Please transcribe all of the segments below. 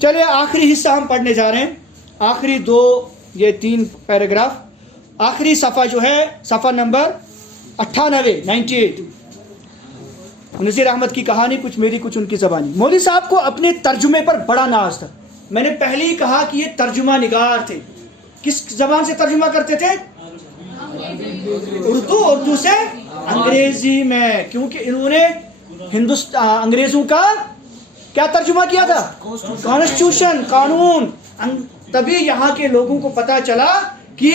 چلے آخری حصہ ہم پڑھنے جا رہے ہیں، آخری یہ 3 پیراگراف، آخری صفحہ جو ہے صفحہ نمبر 98 نذیر احمد کی کہانی، کچھ میری کچھ ان کی زبانی۔ مولوی صاحب کو اپنے ترجمے پر بڑا ناز تھا۔ میں نے پہلے ہی کہا کہ یہ ترجمہ نگار تھے۔ کس زبان سے ترجمہ کرتے تھے؟ اردو سے انگریزی میں، کیونکہ انہوں نے انگریزوں کا کیا ترجمہ کیا تھا؟ کانسٹیٹیوشن، قانون۔ تبھی یہاں کے لوگوں کو پتا چلا کہ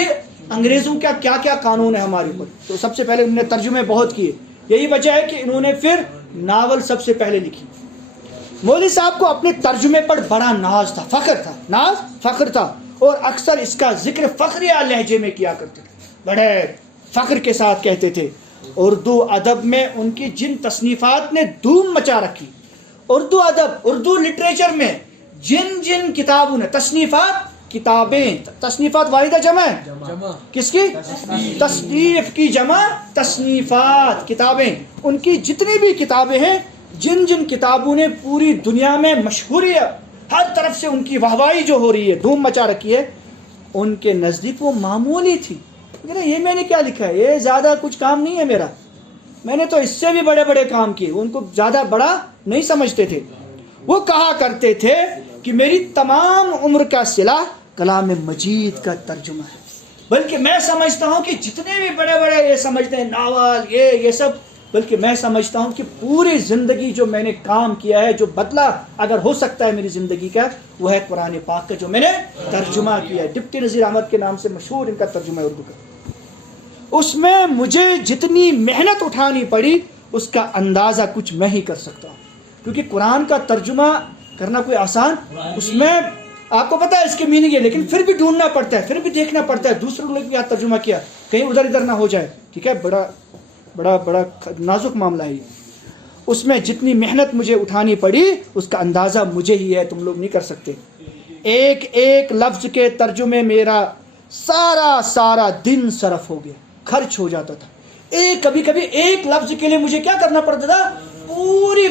انگریزوں کا کیا کیا قانون ہے ہمارے اوپر۔ تو سب سے پہلے انہوں نے ترجمے بہت کیے، یہی وجہ ہے کہ انہوں نے پھر ناول سب سے پہلے لکھی۔ مولوی صاحب کو اپنے ترجمے پر بڑا ناز تھا، فخر تھا، اور اکثر اس کا ذکر فخریہ لہجے میں کیا کرتے تھے، بڑے فخر کے ساتھ کہتے تھے۔ اردو ادب میں ان کی جن تصنیفات نے دھوم مچا رکھی، اردو ادب، اردو لٹریچر میں جن کتابوں نے تصنیفات واحدہ جمع ہے کس کی؟ تصنیف کی جمع تصنیفات، کتابیں۔ ان کی جتنی بھی کتابیں ہیں، جن کتابوں نے پوری دنیا میں مشہوری، ہر طرف سے ان کی واہوائی جو ہو رہی ہے، دھوم مچا رکھی ہے، ان کے نزدیک وہ معمولی تھی۔ یہ میں نے کیا لکھا ہے، یہ زیادہ کچھ کام نہیں ہے میرا، میں نے تو اس سے بھی بڑے بڑے کام کیے۔ ان کو زیادہ بڑا نہیں سمجھتے تھے۔ وہ کہا کرتے تھے کہ میری تمام عمر کا صلہ کلام مجید کا ترجمہ ہے، بلکہ میں سمجھتا ہوں کہ جتنے بھی بڑے بڑے یہ سمجھتے ہیں ناول یہ سب، بلکہ میں سمجھتا ہوں کہ پوری زندگی جو میں نے کام کیا ہے، جو بدلہ اگر ہو سکتا ہے میری زندگی کا، وہ ہے قرآن پاک کا جو میں نے ترجمہ کیا ہے۔ ڈپٹی نذیر احمد کے نام سے مشہور ان کا ترجمہ ہے اردو کا۔ اس میں مجھے جتنی محنت اٹھانی پڑی اس کا اندازہ کچھ میں ہی کر سکتا ہوں، کیونکہ قرآن کا ترجمہ کرنا کوئی آسان، اس میں آپ کو پتا ہے اس کے میننگ ہے، لیکن پھر بھی ڈھونڈنا پڑتا ہے، پھر بھی دیکھنا پڑتا ہے دوسرے لوگ بھی ترجمہ کیا، کہیں ادھر ادھر نہ ہو جائے، ٹھیک ہے؟ بڑا نازک معاملہ ہے۔ اس میں جتنی محنت مجھے اٹھانی پڑی اس کا اندازہ مجھے ہی ہے، تم لوگ نہیں کر سکتے۔ ایک لفظ کے ترجمے میرا سارا دن صرف ہو گیا، خرچ ہو جاتا تھا۔ کبھی ایک لفظ کے لیے مجھے کیا کرنا پڑتا تھا، پورے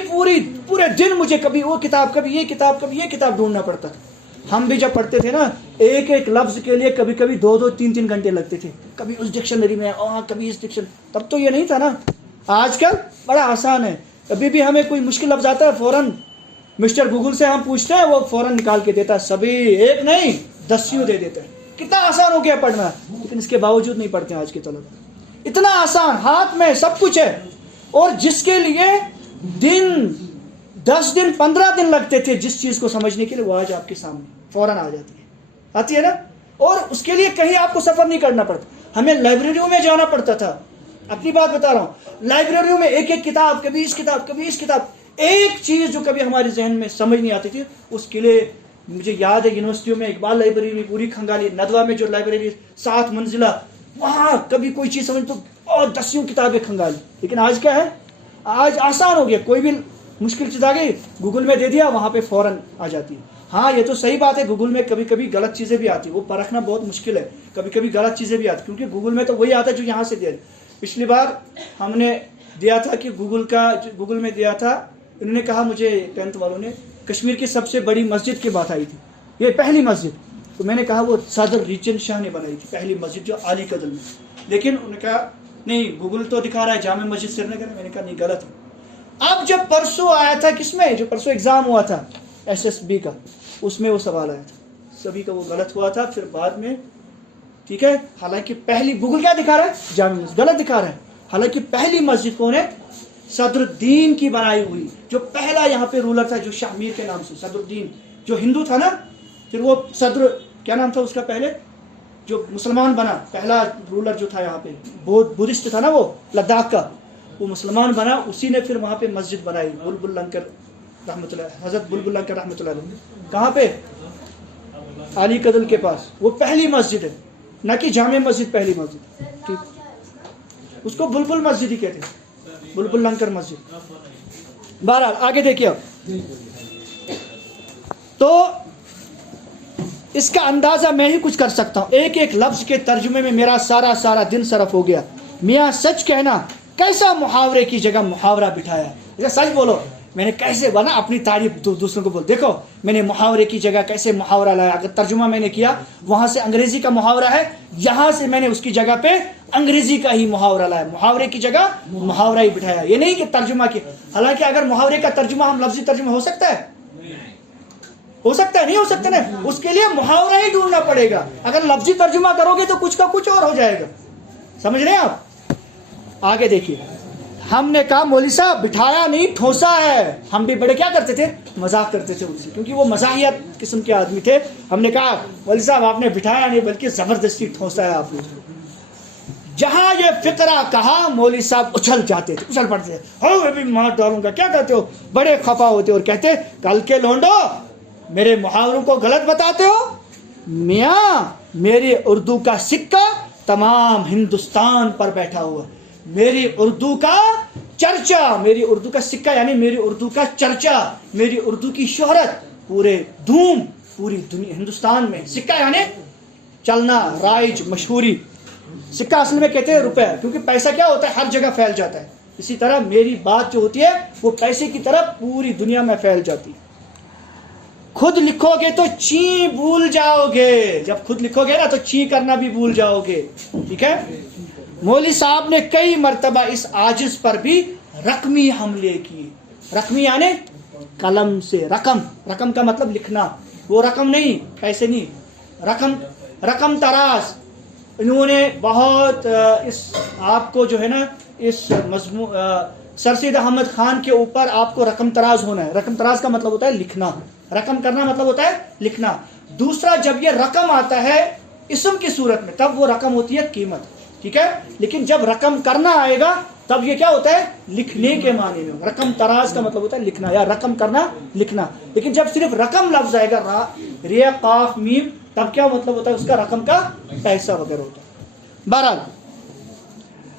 دن مجھے کبھی وہ کتاب، کبھی یہ کتاب، کبھی یہ کتاب ڈھونڈنا پڑتا تھا۔ ہم بھی جب پڑھتے تھے نا، ایک لفظ کے لیے کبھی 2-3 گھنٹے لگتے تھے، کبھی اس ڈکشنری میں کبھی اس ڈکشن، تب تو یہ نہیں تھا نا۔ آج کل بڑا آسان ہے، کبھی بھی ہمیں کوئی مشکل لفظ آتا ہے فوراً مسٹر گوگل سے ہم پوچھتے ہیں، وہ فوراً نکال کے دیتا ہے، سبھی ایک نہیں 10 دے دیتے ہیں۔ کتنا آسان ہو گیا پڑھنا، لیکن اس کے باوجود نہیں پڑھتے ہیں آج کے طلبہ۔ اتنا آسان، ہاتھ میں سب کچھ ہے، اور جس کے لیے 10 دن 15 دن لگتے تھے جس چیز کو سمجھنے کے لیے، وہ آج آپ کے سامنے فوراً آتی ہے نا۔ اور اس کے لیے کہیں آپ کو سفر نہیں کرنا پڑتا، ہمیں لائبریریوں میں جانا پڑتا تھا۔ اپنی بات بتا رہا ہوں، لائبریریوں میں ایک کتاب، کبھی اس کتاب، کبھی اس کتاب، ایک چیز جو کبھی ہمارے ذہن میں سمجھ نہیں آتی تھی، اس کے لیے مجھے یاد ہے یونیورسٹیوں میں اقبال لائبریری پوری کھنگالی، ندوہ میں جو لائبریری 7 منزلہ، وہاں کبھی کوئی چیز سمجھ تو اور 10 کتابیں کھنگالی۔ لیکن آج کیا ہے، آج آسان ہو گیا، کوئی بھی مشکل چیز آ گئی گوگل میں دے دیا، وہاں پہ فوراً آ جاتی ہے۔ ہاں یہ تو صحیح بات ہے، گوگل میں کبھی غلط چیزیں بھی آتی، وہ پرکھنا بہت مشکل ہے، کبھی غلط چیزیں بھی آتی، کیونکہ گوگل میں تو وہی آتا ہے جو یہاں سے دیا۔ پچھلی بار ہم نے دیا تھا کہ گوگل میں دیا تھا، انہوں نے کہا مجھے 10th والوں نے کشمیر کی سب سے بڑی مسجد کی بات آئی تھی، یہ پہلی مسجد، تو میں نے کہا وہ صدر ریچن شاہ نے بنائی تھی پہلی مسجد جو علی قدر میں، لیکن انہوں نے کہا نہیں گوگل تو دکھا رہا ہے جامع مسجد سری نگر، میں نے کہا نہیں غلط ہے۔ اب جب پرسوں آیا تھا، کس میں، جو پرسوں ایگزام ہوا تھا SSB کا، اس میں وہ سوال آیا تھا، سبھی کا وہ غلط ہوا تھا، پھر بعد میں ٹھیک ہے، حالانکہ پہلی گوگل کیا دکھا رہا ہے، جامع مسجد غلط دکھا رہا ہے، حالانکہ پہلی مسجد کون ہے، صدر الدین کی بنائی ہوئی، جو پہلا یہاں پہ رولر تھا، جو شاہ میر کے نام سے، صدر الدین جو ہندو تھا نا، پھر وہ صدر کیا نام تھا اس کا پہلے، جو مسلمان بنا، پہلا رولر جو تھا یہاں پہ بدھسٹ تھا نا، وہ لداخ کا، وہ مسلمان بنا، اسی نے پھر وہاں پہ مسجد بنائی، بلبل لنکر رحمۃ اللہ، حضرت بلبل لنکر رحمۃ اللہ علیہ، کہاں پہ، علی قدر کے پاس، وہ پہلی مسجد ہے، نہ کہ جامع مسجد پہلی مسجد، ٹھیک، اس کو بلبل مسجد ہی کہتے ہیں، بلبل لنکر مسجد۔ بہرحال آگے دیکھیے اب، تو اس کا اندازہ میں ہی کچھ کر سکتا ہوں، ایک لفظ کے ترجمے میں میرا سارا دن صرف ہو گیا۔ میاں سچ کہنا، کیسا محاورے کی جگہ محاورہ بٹھایا، سچ بولو، मैंने कैसे बना अपनी तारीफ दूसरों को बोल, देखो मैंने मुहावरे की जगह कैसे मुहावरा लाया, अगर तर्जुमा मैंने किया वहां से अंग्रेजी का मुहावरा है, यहां से मैंने उसकी जगह पे अंग्रेजी का ही मुहावरा लाया, मुहावरे की जगह मुहावरा ही बिठाया, ये नहीं कि तर्जुमा की। हालांकि अगर मुहावरे का तर्जुमा हम लफ्जी तर्जुमा हो सकता है, हो सकता है, नहीं हो सकता ना, उसके लिए मुहावरा ही ढूंढना पड़ेगा। अगर लफ्जी तर्जुमा करोगे तो कुछ का कुछ और हो जाएगा, समझ रहे हैं आप। आगे देखिए, हमने कहा मौलवी साहब बिठाया नहीं ठोसा है। हम भी बड़े क्या करते थे, मजाक करते थे उनसे, क्योंकि वो मजाहियत किस्म के आदमी थे। हमने कहा मौलवी साहब आपने बिठाया नहीं बल्कि जबरदस्ती ठोसा है आपने। जहां ये फिक्रा कहा मौलवी साहब उछल जाते थे, उछल पड़ते थे, हो मैं भी मार डालूंगा, क्या कहते हो, बड़े खफा होते और कहते कल के लोंडो मेरे मुहावरों को गलत बताते हो। मियाँ मेरी उर्दू का सिक्का तमाम हिंदुस्तान पर बैठा हुआ, मेरी उर्दू का चर्चा, मेरी उर्दू का सिक्का यानी मेरी उर्दू का चर्चा, मेरी उर्दू की शोहरत पूरे धूम पूरी दुनिया हिंदुस्तान में। सिक्का यानी चलना, राइज, मशहूरी। सिक्का असल में कहते हैं रुपए, क्योंकि पैसा क्या होता है हर जगह फैल जाता है। इसी तरह मेरी बात जो होती है वो पैसे की तरह पूरी दुनिया में फैल जाती है। खुद लिखोगे तो ची भूल जाओगे, जब खुद लिखोगे ना तो ची करना भी भूल जाओगे, ठीक है। मौलवी साहब ने कई मर्तबा इस आजिज पर भी रकमी हमले किए। रकमी यानी कलम से, रकम, रकम का मतलब लिखना, वो रकम नहीं, पैसे नहीं, रकम, रकम तराज। इन्होंने बहुत इस आपको जो है ना इस सर सैयद अहमद खान के ऊपर आपको रकम तराज होना है। रकम तराज का मतलब होता है लिखना, रकम करना मतलब होता है लिखना। दूसरा, जब ये रकम आता है इस्म की सूरत में तब वो रकम होती है कीमत, ठीक है। लेकिन जब रकम करना आएगा तब ये क्या होता है, लिखने के माने में। रकम तराज का मतलब होता है लिखना या रकम करना, लिखना। लेकिन जब सिर्फ रकम लफ्ज आएगा, रे काफ मीम, तब क्या मतलब होता है उसका, रकम का पैसा वगैरह होता है। बहरहाल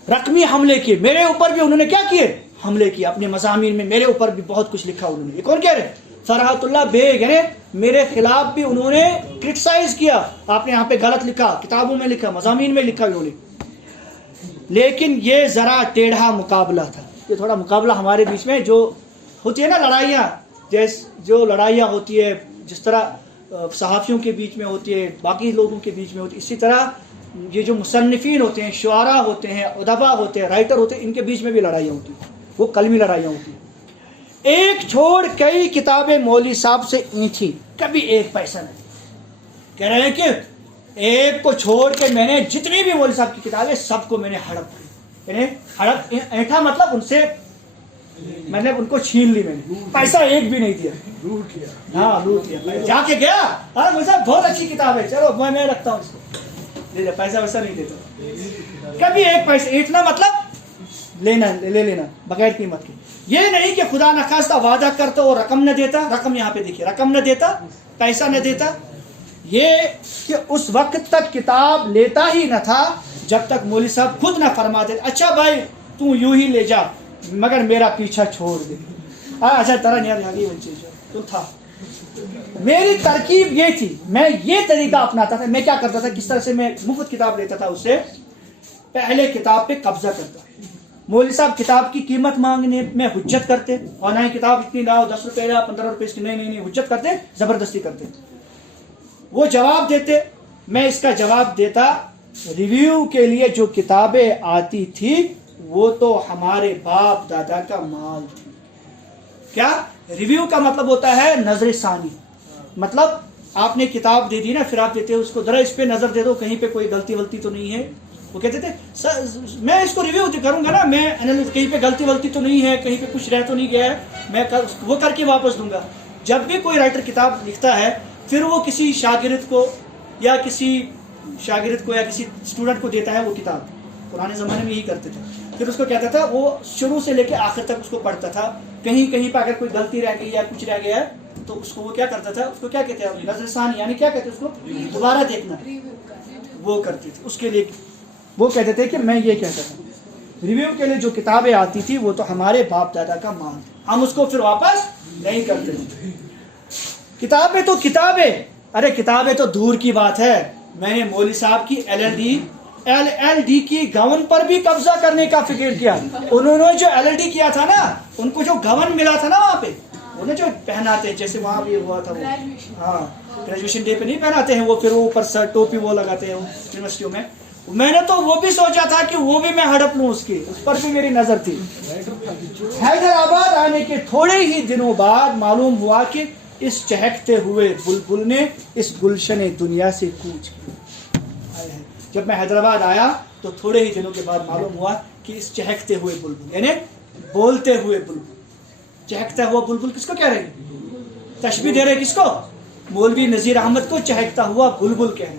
रकमी हमले किए, मेरे ऊपर भी उन्होंने क्या किए, हमले किए। अपने मज़ामीन में मेरे ऊपर भी बहुत कुछ लिखा उन्होंने। ये कौन कह रहे, फरहतुल्लाह बेग है, मेरे खिलाफ भी उन्होंने क्रिटिसाइज किया, आपने यहाँ पे गलत लिखा, किताबों में लिखा, मज़ामीन में लिखा उन्होंने। लेकिन ये जरा टेढ़ा मुकाबला था। ये थोड़ा मुकाबला हमारे बीच में जो होती है ना लड़ाइयाँ, जैसे जो लड़ाइयाँ होती है जिस तरह सहाफ़ियों के बीच में होती है, बाकी लोगों के बीच में होती है, इसी तरह ये जो मुसन्निफीन होते हैं, शुआरा होते हैं, उदबा होते हैं, राइटर होते हैं, इनके बीच में भी लड़ाइयाँ होती हैं, वो कलमी लड़ाइयाँ होती हैं। एक छोड़ कई किताबें मौलवी साहब से ईंची, कभी एक पैसा नहीं। कह रहे हैं कि एक को छोड़ के मैंने जितनी भी मौलवी साहब की किताबें सबको मैंने हड़प की, हड़प ऐठा मतलब उनसे मैंने उनको छीन ली, मैंने पैसा एक भी नहीं दिया, लूट किया। हाँ लूट किया, जाके गया, अरे मौलवी साहब बहुत अच्छी किताब है, चलो मैं रखता हूँ इसको, ले ले, पैसा वैसा नहीं देता। कभी एक पैसा, ऐठना मतलब लेना, ले लेना बगैर कीमत के। ये नहीं कि खुदा न खास्ता वादा करता और रकम न देता, रकम यहाँ पे देखिए, रकम न देता, पैसा न देता। ये कि उस वक्त तक किताब लेता ही न था जब तक मौलवी साहब खुद न फरमा दे, अच्छा भाई तू यूं ही ले जा मगर मेरा पीछा छोड़ दे। अच्छा तरह नहीं तो था। मेरी तरकीब ये थी, मैं ये तरीका अपनाता था। मैं क्या करता था, किस तरह से मैं मुफ्त किताब लेता था, उससे पहले किताब पे कब्जा करता। मौलवी साहब किताब की कीमत मांगने में हुज्जत करते, और नहीं किताब इतनी लाओ, 10 रुपए लाओ, 15 रुपए इसकी, नहीं हुज्जत करते, जबरदस्ती करते। वो जवाब देते, मैं इसका जवाब देता, रिव्यू के लिए जो किताबें आती थी वो तो हमारे बाप दादा का माल थी। क्या रिव्यू का मतलब होता है नजर सानी, मतलब आपने किताब दे दी ना, फिर आप देते हो उसको, जरा इस पे नजर दे दो कहीं पे कोई गलती वलती तो नहीं है। वो कहते थे सर मैं इसको रिव्यू करूंगा ना, मैं एनालिसिस, कहीं पे गलती वलती तो नहीं है, कहीं पे कुछ रह तो नहीं गया है, मैं वो करके वापस दूंगा। जब भी कोई राइटर किताब लिखता है फिर वो किसी शागिर्द को या किसी स्टूडेंट को देता है वो किताब, पुराने ज़माने में यही करते थे। फिर उसको कहता था, वो शुरू से लेकर आखिर तक उसको पढ़ता था, कहीं पर अगर कोई गलती रह गई या कुछ रह गया है तो उसको वो क्या करता था, उसको क्या कहते हैं नजरसानी, यानी क्या कहते हैं उसको, दोबारा देखना, वो करते थे। उसके लिए वो कहते थे कि मैं ये कहता था, रिव्यू के लिए जो किताबें आती थी वो तो हमारे बाप दादा का माल था, हम उसको फिर वापस नहीं करते थे। किताबें तो किताबें, अरे किताबें तो दूर की बात है। मैंने मौलवी साहब की LLD LLD की गवर्न पर भी कब्जा करने का फिक्र किया। उन्होंने जो LLD किया था ना, उनको जो गवर्न मिला था ना वहाँ पे, उन्हें जो पहनाते, जैसे वहाँ भी हुआ था वो, हाँ ग्रेजुएशन डे पे नहीं पहनाते हैं वो, फिर वो ऊपर सर टोपी वो लगाते हैं यूनिवर्सिटियों में। मैंने तो वो भी सोचा था कि वो भी मैं हड़प लूँ उसकी, उस पर भी मेरी नजर थी। हैदराबाद आने के थोड़े ही दिनों बाद मालूम हुआ कि इस चहकते हुए बुलबुल ने इस गुलशन दुनिया से कूच की। जब मैं हैदराबाद आया तो थोड़े ही दिनों के बाद मालूम हुआ कि इस चहकते हुए बुलबुल, यानी बोलते हुए बुलबुल, चहकता हुआ बुलबुल किसको कह रहे हैं? तशबीह दे रहे किसको? मौलवी नज़ीर अहमद को चहकता हुआ बुलबुल कह रहे,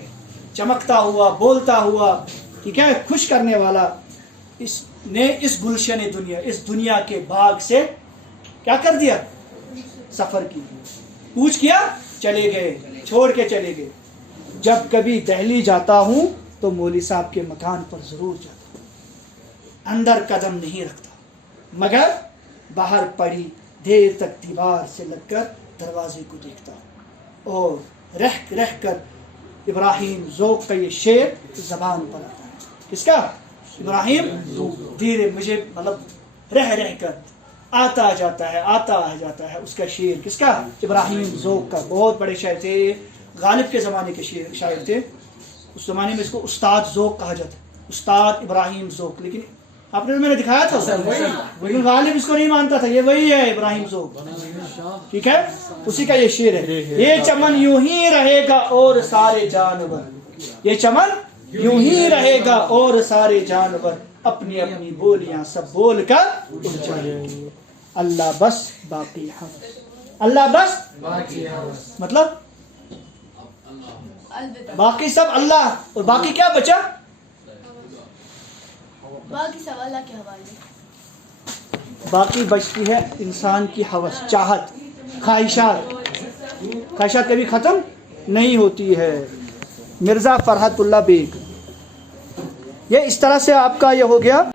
चमकता हुआ, बोलता हुआ, ठीक है, खुश करने वाला। इसने इस गुलशन दुनिया, इस दुनिया के बाग से क्या कर दिया? सफर की, कूच किया, चले गए, छोड़ के चले गए। जब कभी दिल्ली जाता हूं तो मौलवी साहब के मकान पर जरूर जाता हूं, अंदर कदम नहीं रखता, मगर बाहर पड़ी देर तक दीवार से लगकर दरवाजे को देखता हूं, और रह कर इब्राहिम ज़ौक़ का ये शेर ज़बान पर आता है। किसका? इब्राहिम धीरे, मुझे मतलब रह कर आता जाता है उसका शेर। किसका? इब्राहिम ज़ौक़ का। बहुत बड़े शायर थे, गालिब के ज़माने के शायर थे। उस ज़माने में इसको उस्ताद ज़ौक़ कहा जाता है, उस्ताद इब्राहिम ज़ौक़। लेकिन आपने मैंने दिखाया था, लेकिन गालिब इसको नहीं मानता था, ये वही है इब्राहिम ज़ौक़, ठीक है, उसी का ये शेर है। ये चमन यूं ही रहेगा और सारे जानवर, ये चमन यूं ही रहेगा और सारे जानवर अपनी अपनी बोलियां सब बोल कर उठ जाएंगे। अल्लाह बस बाकी हवस, अल्लाह बस मतलब बाकी सब अल्लाह, और बाकी क्या बचा? बाकी सब अल्लाह के हवाले। बाकी बचती है इंसान की हवस, चाहत, ख्वाहिशात कभी खत्म नहीं होती है। मिर्ज़ा फरहतुल्लाह बेग, ये इस तरह से आपका ये हो गया।